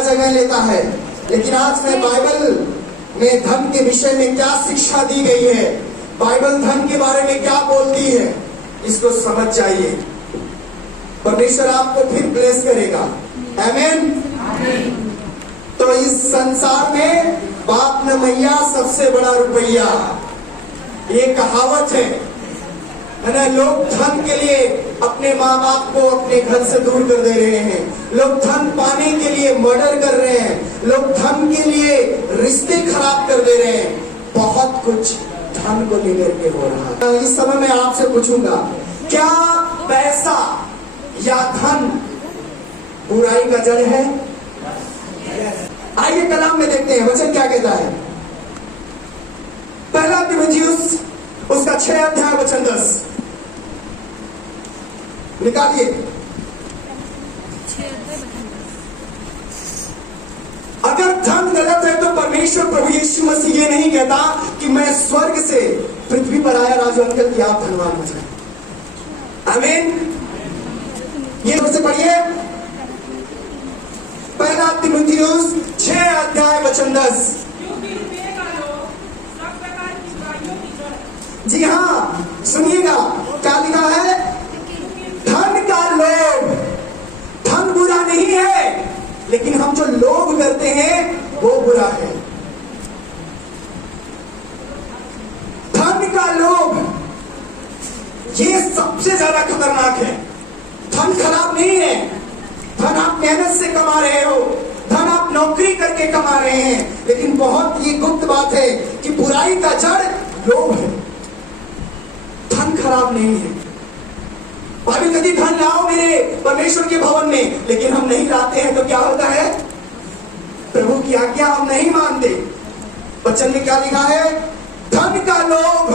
ज्यादा जगह लेता है। लेकिन आज मैं बाइबल में धन के विषय में क्या शिक्षा दी गई है, बाइबल धन के बारे में क्या बोलती है, इसको समझ जाइए। परमेश्वर आपको फिर ब्लेस करेगा। आमीन। तो इस संसार में बाप न मैया सबसे बड़ा रुपया, ये कहावत है ना। लोग धन के लिए अपने माँ बाप को अपने घर से दूर कर दे रहे हैं, लोग धन पाने के लिए मर्डर कर रहे हैं, लोग धन के लिए रिश्ते खराब कर दे रहे हैं। बहुत कुछ धन को लेकर के हो रहा है। इस समय मैं आपसे पूछूंगा, क्या पैसा या धन बुराई का जड़ है? आइए कलाम में देखते हैं वचन क्या कहता है। पहला तीमुथियुस उसका 6 अध्याय वचन 10 निकालिए। अगर धन गलत है तो परमेश्वर प्रभु यीशु मसीह ये नहीं कहता कि मैं स्वर्ग से पृथ्वी पर आया राजू अंकल की आप धनवान हो जाए। आमीन। ये से पढ़िए, पहला तीमुथियुस 6 अध्याय वचन 10। जी हाँ, सुनिएगा क्या लिखा है। धन का लोभ, धन बुरा नहीं है, लेकिन हम जो लोभ करते हैं वो बुरा है। धन का लोभ ये सबसे ज्यादा खतरनाक है। धन खराब नहीं है, धन आप मेहनत से कमा रहे हो, धन आप नौकरी करके कमा रहे हैं, लेकिन बहुत ही गुप्त बात है कि बुराई का जड़ लोभ है। धन खराब नहीं है। भाभी कभी धन लाओ मेरे परमेश्वर के भवन में, लेकिन हम नहीं लाते हैं तो क्या होता है? प्रभु की आज्ञा हम नहीं मानते। वचन में क्या लिखा है? धन का लोभ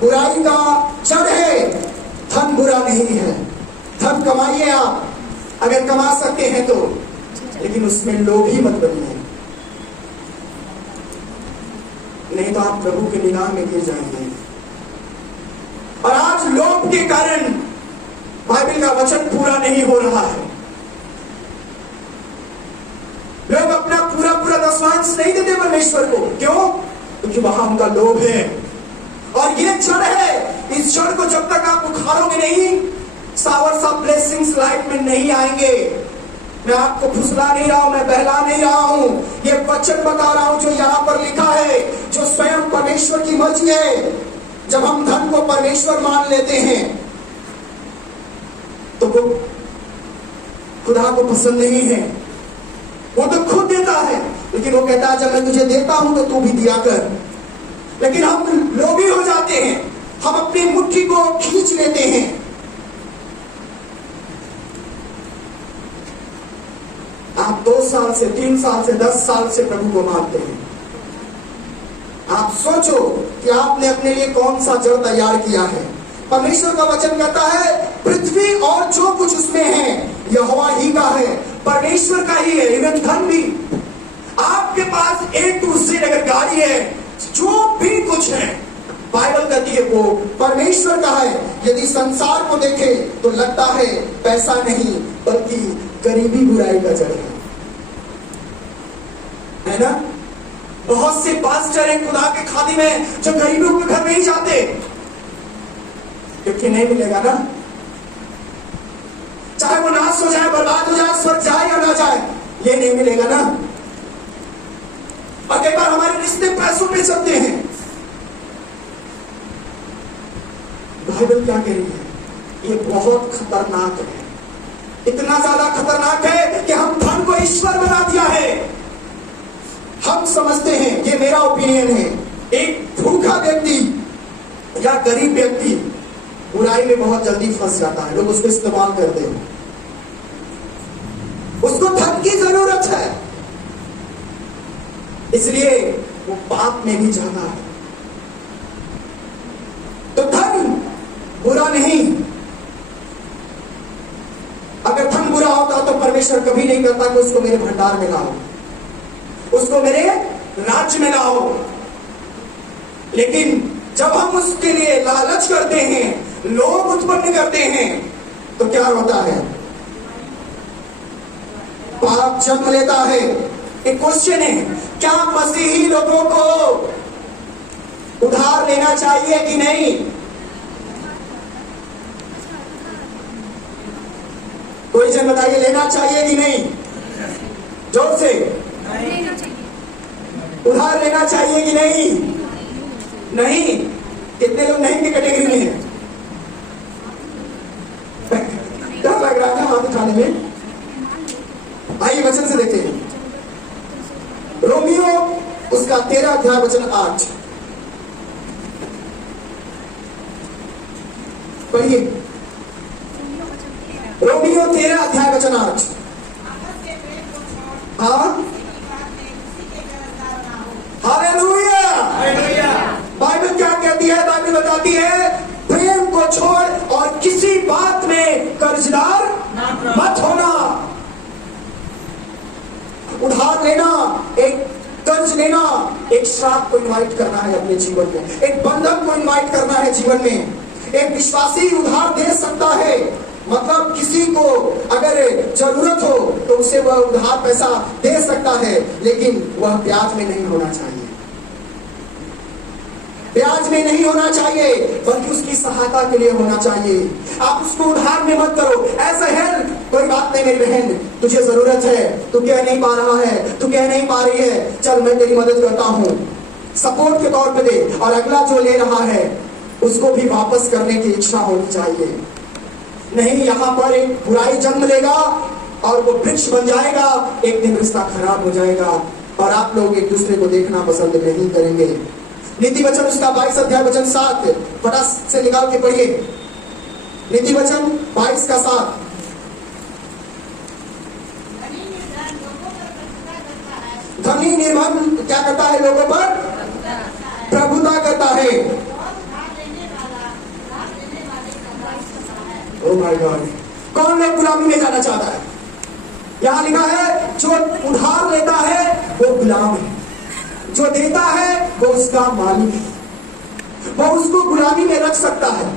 बुराई का जड़ है, धन बुरा नहीं है। धन कमाइए आप, अगर कमा सकते हैं तो, लेकिन उसमें लोभी मत बनिए, नहीं तो आप प्रभु के निगाह में गिर जाएंगे। और आज लोभ के कारण बाइबल का वचन पूरा नहीं हो रहा है। लोग अपना पूरा पूरा दशमांश नहीं देते परमेश्वर को। क्यों? क्योंकि वहां उनका लोभ है। और ये जड़ है, इस जड़ को जब तक आप उखाड़ोगे नहीं, शावर्स ऑफ ब्लेसिंग्स लाइफ में नहीं आएंगे। मैं आपको फुसला नहीं रहा हूं, मैं बहला नहीं रहा हूं, ये वचन बता रहा हूं जो यहां पर लिखा है, जो स्वयं परमेश्वर की मर्जी है। जब हम धन को परमेश्वर मान लेते हैं तो वो खुदा को पसंद नहीं है। वो तो खुद देता है, लेकिन वो कहता है जब मैं तुझे देता हूं तो तू भी दिया कर। लेकिन हम लोभी हो जाते हैं, हम अपनी मुट्ठी को खींच लेते हैं। आप 2 साल से 3 साल से 10 साल से प्रभु को मानते हैं। आप सोचो कि आपने अपने लिए कौन सा जड़ तैयार किया है। परमेश्वर का वचन कहता है पृथ्वी और जो कुछ उसमें है यहोवा ही का है, परमेश्वर का ही है। इवन धन भी, आपके पास A to Z अगर गाड़ी है, जो भी कुछ है, बाइबल कहती है वो परमेश्वर का है। यदि संसार को देखे तो लगता है पैसा नहीं बल्कि गरीबी बुराई का जड़ है ना। बहुत से पास्टर हैं खुदा के खादिम में जो गरीबों के घर नहीं जाते, क्योंकि नहीं मिलेगा ना। चाहे वो नाश हो जाए, बर्बाद हो जाए, स्वर्ग जाए या ना जाए, ये नहीं मिलेगा ना। और कई बार हमारे रिश्ते पैसों पे चलते हैं। बाइबल क्या कह रही है? ये बहुत खतरनाक है। इतना ज्यादा खतरनाक है कि हम धन को ईश्वर बना दिया है। हम समझते हैं, ये मेरा ओपिनियन है, एक भूखा व्यक्ति या गरीब व्यक्ति बुराई में बहुत जल्दी फंस जाता है। लोग उसको इस्तेमाल करते हैं, उसको धन की जरूरत है, इसलिए वो पाप में भी जाता है। तो धन बुरा नहीं। अगर धन बुरा होता तो परमेश्वर कभी नहीं कहता कि उसको मेरे भंडार में लाओ, उसको मेरे राज्य में लाओ। लेकिन जब हम उसके लिए लालच करते हैं, लोभ उत्पन्न करते हैं, तो क्या होता है? पाप जन्म लेता है। एक क्वेश्चन है, क्या मसीही लोगों को उधार लेना चाहिए कि नहीं? कोई जन बताइए, लेना चाहिए कि नहीं? जोर से, उधार लेना चाहिए कि नहीं? नहीं। कितने लोग नहीं की कैटेगरी में हैं? क्या लग रहा है हाथ उठाने में? आइए वचन से देखते हैं। रोमियो उसका 13 अध्याय वचन 8 पढ़िए। रोमियो 13 अध्याय वचन 8। हाँ, हालेलुया। बाइबल क्या कहती है? बाइबल बताती है प्रेम को छोड़ और किसी बात में कर्जदार मत होना। उधार लेना, एक कर्ज लेना, एक श्राप को इनवाइट करना है अपने जीवन में, एक बंधन को इनवाइट करना है जीवन में। एक विश्वासी उधार दे सकता है, मतलब किसी को अगर जरूरत हो तो उसे वह उधार पैसा दे सकता है, लेकिन वह ब्याज में नहीं होना चाहिए। ब्याज में नहीं होना चाहिए, बल्कि उसकी सहायता के लिए होना चाहिए। आप उसको उधार में मत करो। ऐसा है, कोई बात नहीं मेरी बहन, तुझे जरूरत है, तू कह नहीं पा रहा है, तू कह नहीं पा रही है, चल मैं तेरी मदद करता हूं, सपोर्ट के तौर पे दे। और अगला जो ले रहा है उसको भी वापस करने की इच्छा होनी चाहिए। नहीं, यहां पर एक बुराई जन्म लेगा और वो वृक्ष बन जाएगा, एक दिन रिश्ता खराब हो जाएगा और आप लोग एक दूसरे को देखना पसंद नहीं करेंगे। नीति वचन उसका 22 अध्याय वचन 7 फटाक से निकाल के पढ़िए। नीति वचन 22 का 7। धनी निर्धन क्या करता है? लोगों पर प्रभुता करता है। ओह माय गॉड, कौन लोग गुलामी में जाना चाहता है? यहां लिखा है जो उधार लेता है वो गुलाम है, जो देता है वो उसका मालिक है, वो उसको गुलामी में रख सकता है।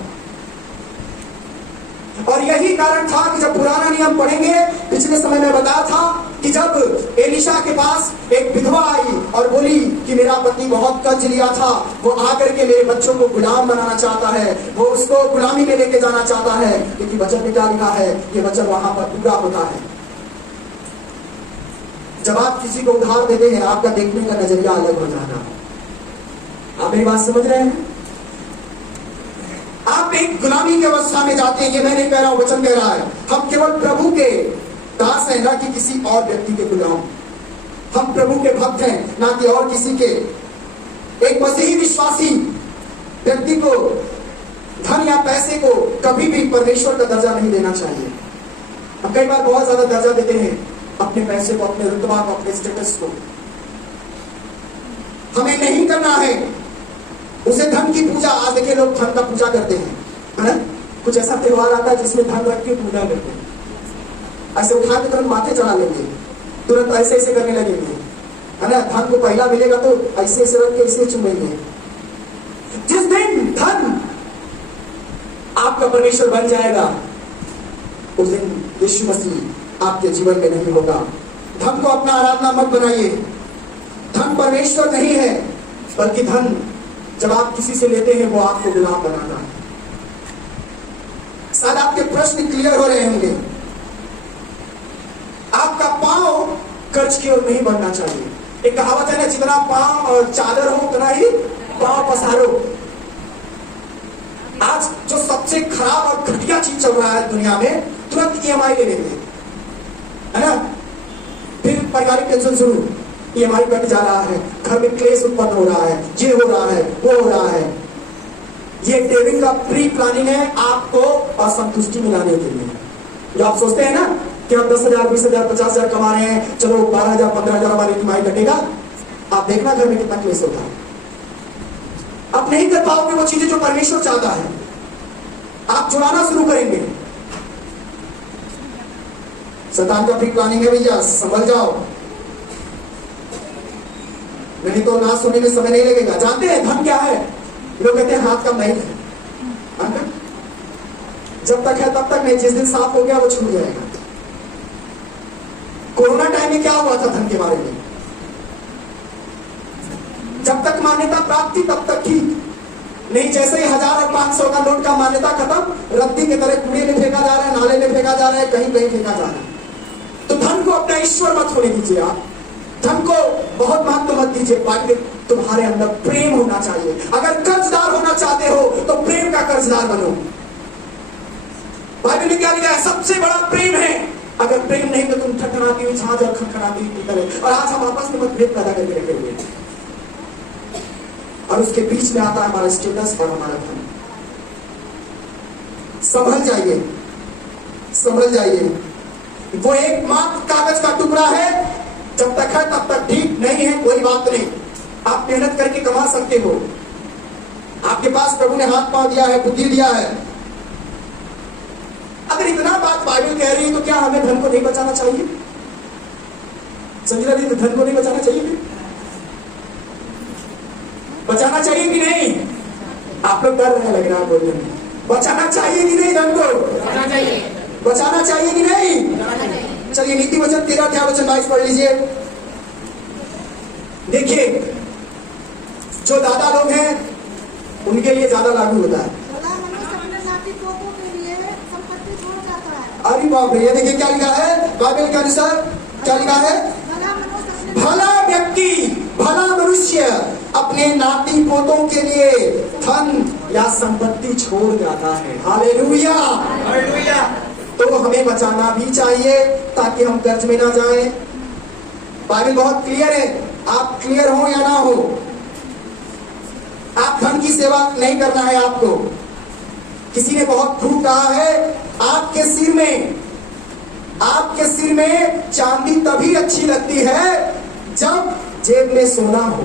और यही कारण था कि जब पुराना नियम पढ़ेंगे, पिछले समय में बताया था कि जब एलिशा के पास एक विधवा आई और बोली कि मेरा पति बहुत कर्ज लिया था, वो आकर के मेरे बच्चों को गुलाम बनाना चाहता है, वो उसको गुलामी में लेके जाना चाहता है, क्योंकि वचन में क्या लिखा है, ये वचन वहां पर पूरा होता है। जब आप किसी को उधार देते हैं, आपका देखने का नजरिया अलग हो जाता है। आप मेरी बात समझ रहे हैं? आप एक गुलामी की अवस्था में जाते हैं। ये मैं नहीं कह रहा हूं, वचन कह रहा है। हम केवल प्रभु के दास हैं, ना कि किसी और व्यक्ति के गुलाम। हम प्रभु के भक्त हैं, ना कि और किसी के। एक मसीही विश्वासी व्यक्ति को धन या पैसे को कभी भी परमेश्वर का दर्जा नहीं देना चाहिए। हम कई बार बहुत ज्यादा दर्जा देते हैं अपने पैसे को, अपने रुतबा को, अपने स्टेटस को। हमें नहीं करना है उसे धन की पूजा। आज देखिए लोग धन का पूजा करते हैं, है ना? कुछ ऐसा त्योहार आता है जिसमें धन रख के पूजा करते हैं। ऐसे उठा के तुरंत माथे चढ़ा लेंगे, तुरंत ऐसे ऐसे करने लगेंगे, है ना? धन को पहला मिलेगा तो ऐसे ऐसे रख के ऐसे चुमेंगे। जिस दिन धन आपका परमेश्वर बन जाएगा, उस दिन यीशु मसीह आपके जीवन में नहीं होगा। धन को अपना आराधना मत बनाइए। धन परमेश्वर नहीं है, बल्कि धन जब आप किसी से लेते हैं वो आपको गुलाम बनाता है। शायद आपके प्रश्न क्लियर हो रहे होंगे। आपका पांव कर्ज की ओर नहीं बढ़ना चाहिए। एक कहावत है ना, जितना पांव और चादर हो उतना ही पांव पसारो। आज जो सबसे खराब और घटिया चीज चल रहा है दुनिया में, तुरंत EMI ले लेंगे, है ना? फिर पारिवारिक टेंशन शुरू, EMI कट जा रहा है, घर में क्लेश उत्पन्न हो रहा है, ये हो रहा है, वो हो रहा है। ये डेविड का प्री प्लानिंग है आपको असंतुष्टि में लाने के लिए। जो आप सोचते हैं ना कि हम 10,000, 20,000, 50,000 कमा रहे हैं, चलो 12,000, 15,000 हमारी EMI कटेगा, आप देखना घर में कितना क्लेश होता है। आप नहीं कर पाओगे वो चीजें जो परमेश्वर चाहता है। आप जुड़ाना शुरू करेंगे। शैतान का प्री प्लानिंग है भैया, संभल जाओ, नहीं तो ना सुनने में समय नहीं लगेगा। जानते हैं धन क्या है? लोग कहते हैं हाथ का मैल है, जब तक है तब तक नहीं, जिस दिन साफ हो गया वो छूट जाएगा। कोई कोरोना टाइम में क्या हुआ था धन के बारे में? जब तक मान्यता प्राप्त थी तब तक ठीक, नहीं जैसे ही 1000 और 500 का नोट का मान्यता खत्म, रद्दी की तरह कूड़े में फेंका जा रहा है, नाले में फेंका जा रहा है, कहीं कहीं फेंका जा रहा है। तो धन को अपना ईश्वर मत होने दीजिए। आप धन को बहुत महत्व मत दीजिए। बाकी तुम्हारे अंदर प्रेम होना चाहिए। अगर कर्जदार होना चाहते हो तो प्रेम का कर्जदार बनो। बाइबल में क्या लिखा है? सबसे बड़ा प्रेम है। अगर प्रेम नहीं तो तुम ठटराती हुई छाछ और खटखटाती हुई पीतल। और आज हम आपस में मतभेद पैदा करके रखे हुए हैं, और उसके बीच में आता है हमारा स्टेटस और हमारा धन। संभल जाइए, संभल जाइए। वो एक मात्र कागज का टुकड़ा है, जब तक है तब तक ठीक, नहीं है कोई बात नहीं। आप मेहनत करके कमा सकते हो, आपके पास प्रभु ने हाथ पांव दिया है, बुद्धि दिया है। अगर इतना बात बाइबल कह रही है तो क्या हमें धन को नहीं बचाना चाहिए? संजीदा जी, तो धन को नहीं बचाना चाहिए? बचाना चाहिए कि नहीं? आप लोग डर रहे लग रहा है बोलने में। बचाना चाहिए कि नहीं? धन को बचाना चाहिए कि नहीं? चलिए नीति वचन 13 वचन 22 पढ़ लीजिए। देखिए, जो दादा लोग हैं उनके लिए ज्यादा लागू होता है। अरे बाप रे, ये देखिए क्या लिखा है बाइबल के अनुसार। क्या लिखा है? भला व्यक्ति, भला मनुष्य अपने नाती पोतों के लिए धन या संपत्ति छोड़ जाता है। Hallelujah, hallelujah. तो हमें बचाना भी चाहिए ताकि हम कर्ज में ना जाएं। बाइबल बहुत क्लियर है, आप क्लियर हो या ना हो, आप धन की सेवा नहीं करना है आपको। किसी ने बहुत खूब कहा है, आपके सिर में चांदी तभी अच्छी लगती है जब जेब में सोना हो।